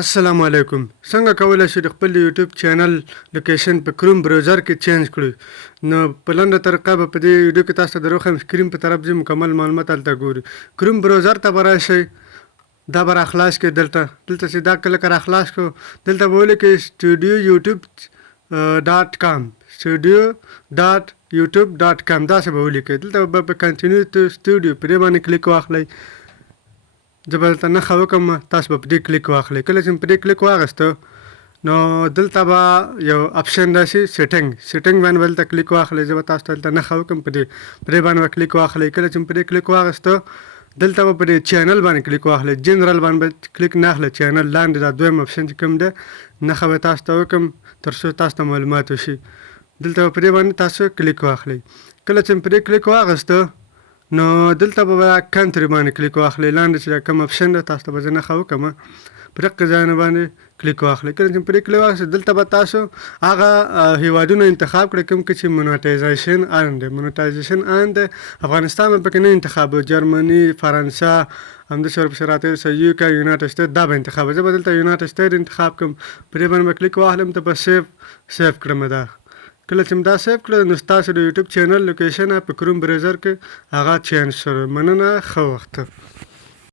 السلام علیکم. څنګه کولی شو د خپل یوټیوب چینل لوکیشن په کروم براوزر کې چینج کړو؟ نو په لنډه طریقه به په دې ویډیو کې تاسو ته دروخم سکرین په طرف ځي مکمل معلومات هلته ګوري. کروم براوزر ته به راشئ، دا به راخلاص کړئ. دلته چې دا کله که راخلاص کړو دلته به ولیکئ سټوډیو یوټیوب .com studio.youtube.com داسې به ولیکئ. دلته به په کنټینیو ټو سټوډیو په دې باندې کلیک واخلئ. زه به دلته نښه وکړم، تاسو به په دې کلیک واخلئ. کله چې په دې کلیک واخیسته نو دلته به یو اپشن راشي سیټنګ باندې به دلته کلیک واخلئ. زه به تاسو ته دلته نښه وکړم، په دې باندې به کلیک واخلئ. کله چې په دې کلیک واخیسته دلته به په دې چینل باندې کلیک واخلئ. جنرال باندې به کلیک نه اخلئ، چینل لاندې دا دویم اپشن چې کوم دی نښه به تاسو ته وکړم تر څو تاسو ته معلومات وشي. دلته به په دې باندې تاسو کلیک واخلئ. کله چې په دې کلیک واخیسته نو دلته به کنټري باندې کلیک واخلئ. لاندې چې کوم اپشن دی تاسو ته به زه نښه وکړم، په دقه ځایونه باندې کلیک واخلئ. کله چې په دې کلیک واخلئ دلته به تاسو هغه هیوادونه انتخاب کړئ کوم کې چې مونټایزیشن آن دی. افغانستان به پکې نه انتخابوي، جرمني، فرانسه، همداسې ورپسې راته UK، یونایټډ سټیټ دا به انتخابوي. زه به دلته یونایټډ سټیټ انتخاب کړم، په دې باندې به کلیک واخلم، ته به سیف کړم. دا کله چې دا سیف کړه نو ستاسو د یوټیوب چینل لوکیشن په کروم براوزر کې هغه چینج شوی. مننه، ښه وخت.